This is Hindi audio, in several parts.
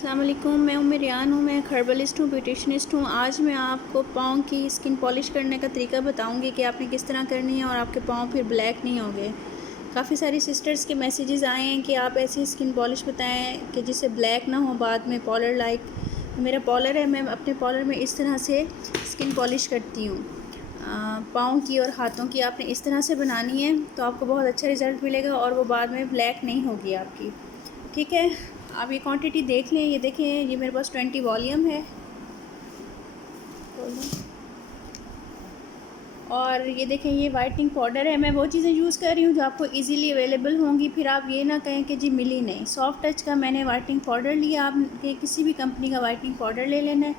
अस्सलाम वालेकुम। मैं रियान हूँ। मैं एक हर्बलिस्ट हूँ, ब्यूटिशनिस्ट हूँ। आज मैं आपको पाँव की स्किन पॉलिश करने का तरीका बताऊँगी कि आपने किस तरह करनी है और आपके पाँव फिर ब्लैक नहीं होंगे। काफ़ी सारी सिस्टर्स के मैसेजेस आए हैं कि आप ऐसी स्किन पॉलिश बताएं कि जिससे ब्लैक ना हो बाद में, पॉलर लाइक। मेरा पॉलर है, मैं अपने पॉलर में इस तरह से स्किन पॉलिश करती हूँ। पाँव की और हाथों की आपने इस तरह से बनानी है तो आपको बहुत अच्छा रिज़ल्ट मिलेगा और वो बाद में ब्लैक नहीं होगी आपकी। ठीक है, आप ये क्वांटिटी देख लें। ये देखें, ये मेरे पास 20 वॉल्यूम है और ये देखें, ये वाइटनिंग पाउडर है। मैं वो चीज़ें यूज़ कर रही हूँ जो आपको इजीली अवेलेबल होंगी, फिर आप ये ना कहें कि जी मिली नहीं। सॉफ्ट टच का मैंने वाइटनिंग पाउडर लिया, आप किसी भी कंपनी का वाइटनिंग पाउडर ले लेना है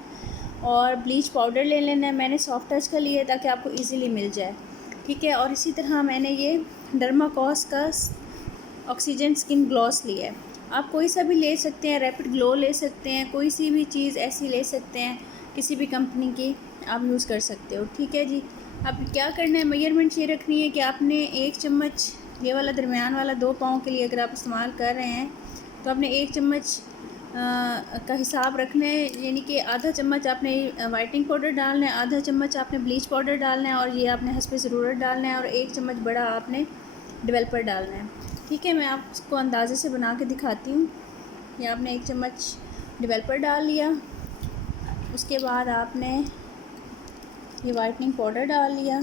और ब्लीच पाउडर ले लेना है। मैंने सॉफ्ट टच का लिया ताकि आपको ईज़िली मिल जाए। ठीक है, और इसी तरह मैंने ये डर्माकॉस का ऑक्सीजन स्किन ग्लॉस लिया है। आप कोई सा भी ले सकते हैं, रैपिड ग्लो ले सकते हैं, कोई सी भी चीज़ ऐसी ले सकते हैं, किसी भी कंपनी की आप यूज़ कर सकते हो। ठीक है जी, अब क्या करना है, मेजरमेंट ये रखनी है कि आपने 1 चम्मच, ये वाला दरमियान वाला 2 पाँव के लिए अगर आप इस्तेमाल कर रहे हैं तो आपने 1 चम्मच का हिसाब रखना है। यानी कि आधा चम्मच आपने वाइटनिंग पाउडर डालना है, आधा चम्मच आपने ब्लीच पाउडर डालना है और ये आपने हस्बे ज़रूरत डालना है और 1 चम्मच बड़ा आपने डेवलपर डालना है। ठीक है, मैं आपको अंदाज़े से बना के दिखाती हूँ। ये आपने 1 चम्मच डेवलपर डाल लिया, उसके बाद आपने ये वाइटनिंग पाउडर डाल लिया।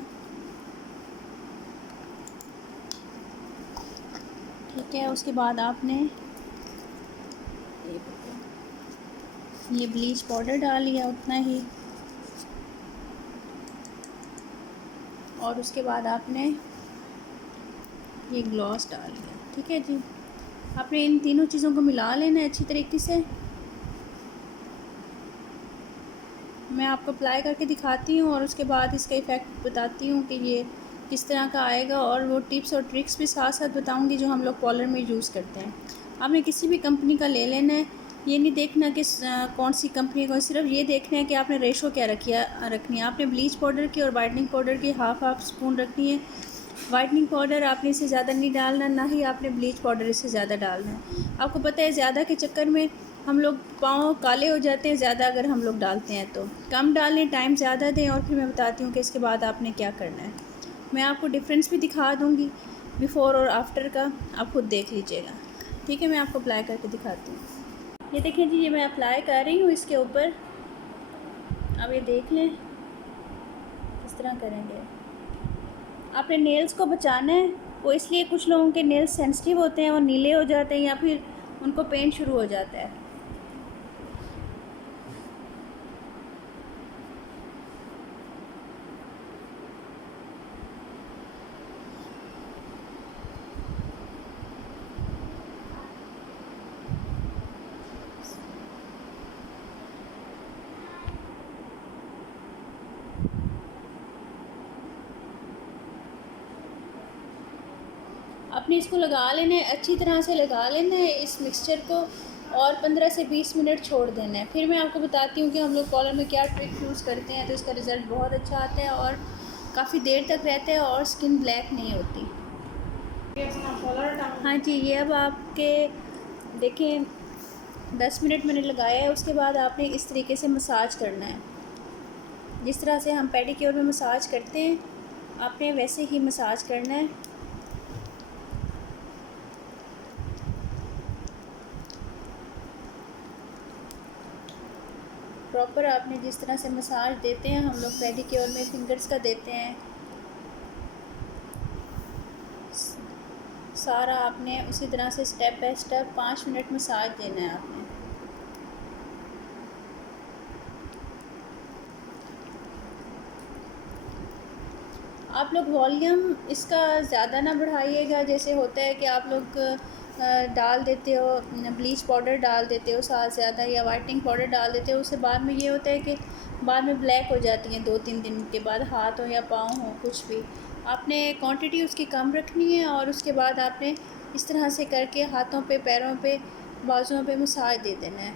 ठीक है, उसके बाद आपने ये ब्लीच पाउडर डाल लिया उतना ही, और उसके बाद आपने ये ग्लॉस डाल लिया। ठीक है जी, आपने इन तीनों चीज़ों को मिला लेना है अच्छी तरीके से। मैं आपको अप्लाई करके दिखाती हूँ और उसके बाद इसका इफ़ेक्ट बताती हूँ कि ये किस तरह का आएगा, और वो टिप्स और ट्रिक्स भी साथ साथ बताऊँगी जो हम लोग पॉलर में यूज़ करते हैं। आपने किसी भी कंपनी का ले लेना है, ये नहीं देखना कि कौन सी कंपनी का, सिर्फ ये देखना है कि आपने रेशो क्या रखनी है। आपने ब्लीच पाउडर की और वाइटनिंग पाउडर की हाफ़ स्पून रखनी है। वाइटनिंग पाउडर आपने इससे ज़्यादा नहीं डालना, ना ही आपने ब्लीच पाउडर इससे ज़्यादा डालना है। आपको पता है ज़्यादा के चक्कर में हम लोग पाँव काले हो जाते हैं, ज़्यादा अगर हम लोग डालते हैं तो कम डालें, टाइम ज़्यादा दें। और फिर मैं बताती हूँ कि इसके बाद आपने क्या करना है। मैं आपको डिफरेंस भी दिखा दूँगी बिफ़ोर और आफ्टर का, आप खुद देख लीजिएगा। ठीक है, मैं आपको अप्लाई करके दिखाती हूँ। ये देखें जी, ये मैं अप्लाई कर रही हूँ इसके ऊपर। अब ये देख लें किस तरह करेंगे। आपने नेल्स को बचाना है, वो इसलिए कुछ लोगों के नेल्स सेंसिटिव होते हैं, वो नीले हो जाते हैं या फिर उनको पेन शुरू हो जाता है। आपने इसको लगा लेना है, अच्छी तरह से लगा लेना है इस मिक्सचर को, और 15 से 20 मिनट छोड़ देना है। फिर मैं आपको बताती हूँ कि हम लोग कॉलर में क्या ट्रिक यूज़ करते हैं तो इसका रिज़ल्ट बहुत अच्छा आता है और काफ़ी देर तक रहता है और स्किन ब्लैक नहीं होती। हाँ जी, ये अब आपके देखें 10 मिनट मैंने लगाया है। उसके बाद आपने इस तरीके से मसाज करना है, जिस तरह से हम पेडिक्योर में मसाज करते हैं आपने वैसे ही मसाज करना है। प्रॉपर आपने जिस तरह से मसाज देते हैं हम लोग पेडिक्योर में फिंगर्स का देते हैं, सारा आपने उसी तरह से step by step 5 minute massage देना है आपने। आप लोग वॉल्यूम इसका ज़्यादा ना बढ़ाइएगा। जैसे होता है कि आप लोग डाल देते हो, ब्लीच पाउडर डाल देते हो साथ ज़्यादा, या वाइटनिंग पाउडर डाल देते हो, उससे बाद में ये होता है कि बाद में ब्लैक हो जाती हैं 2-3 दिन के बाद, हाथ हो या पाँव हो कुछ भी। आपने क्वांटिटी उसकी कम रखनी है और उसके बाद आपने इस तरह से करके हाथों पे, पैरों पे, बाजुओं पे मसाज दे देना है।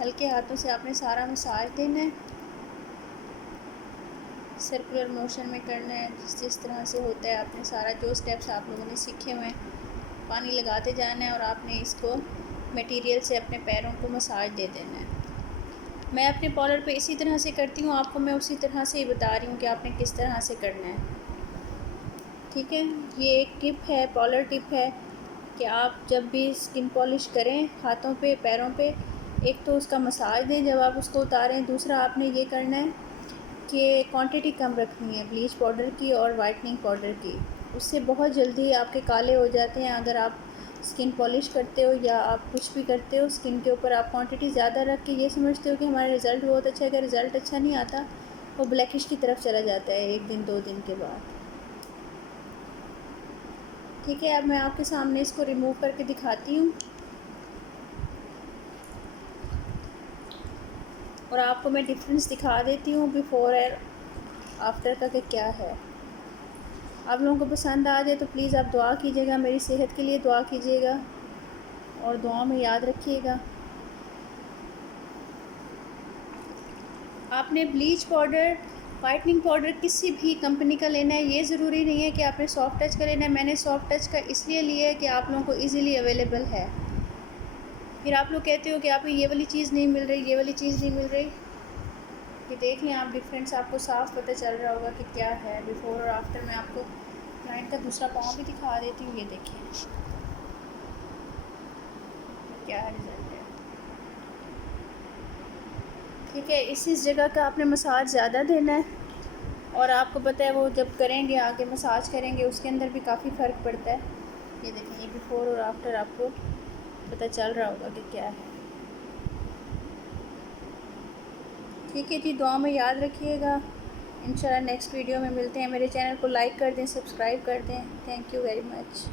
हल्के हाथों से आपने सारा मसाज देना है। सर्कुलर मोशन में करना है, जिस तरह से होता है। आपने सारा जो स्टेप्स आप लोगों ने सीखे हुए हैं, पानी लगाते जाना है और आपने इसको मटेरियल से अपने पैरों को मसाज दे देना है। मैं अपने पॉलर पे इसी तरह से करती हूँ, आपको मैं उसी तरह से ही बता रही हूँ कि आपने किस तरह से करना है। ठीक है, ये एक टिप है, पॉलर टिप है कि आप जब भी स्किन पॉलिश करें हाथों पे, पैरों पे, एक तो उसका मसाज दें जब आप उसको उतारें। दूसरा आपने ये करना है कि क्वांटिटी कम रखनी है ब्लीच पाउडर की और वाइटनिंग पाउडर की। उससे बहुत जल्दी आपके काले हो जाते हैं। अगर आप स्किन पॉलिश करते हो या आप कुछ भी करते हो स्किन के ऊपर, आप क्वांटिटी ज़्यादा रख के ये समझते हो कि हमारा रिज़ल्ट बहुत अच्छा है, अगर रिज़ल्ट अच्छा नहीं आता वो ब्लैकिश की तरफ चला जाता है 1 दिन 2 दिन के बाद। ठीक है, अब मैं आपके सामने इसको रिमूव करके दिखाती हूँ और आपको मैं डिफरेंस दिखा देती हूँ बिफ़ोर और आफ्टर का कि क्या है। आप लोगों को पसंद आ जाए तो प्लीज़ आप दुआ कीजिएगा, मेरी सेहत के लिए दुआ कीजिएगा और दुआ में याद रखिएगा। आपने ब्लीच पाउडर, वाइटनिंग पाउडर किसी भी कंपनी का लेना है, ये ज़रूरी नहीं है कि आपने सॉफ्ट टच का लेना है। मैंने सॉफ्ट टच का इसलिए लिया है कि आप लोगों को इजीली अवेलेबल है। फिर आप लोग कहते हो कि आपको ये वाली चीज़ नहीं मिल रही, ये वाली चीज़ नहीं मिल रही। ये देख लें आप, डिफरेंस आपको साफ़ पता चल रहा होगा कि क्या है बिफ़ोर और आफ्टर। मैं आपको क्लाइंट का दूसरा पाँव भी दिखा देती हूँ, ये देखिए क्या रिज़ल्ट है। ठीक है, इस जगह का आपने मसाज ज़्यादा देना है और आपको पता है वो जब करेंगे आगे मसाज करेंगे उसके अंदर भी काफ़ी फ़र्क पड़ता है। ये देखें, ये बिफ़ोर और आफ्टर आपको पता चल रहा होगा कि क्या है। ठीक है जी, दुआ में याद रखिएगा। इंशाल्लाह नेक्स्ट वीडियो में मिलते हैं। मेरे चैनल को लाइक कर दें, सब्सक्राइब कर दें। Thank you very much.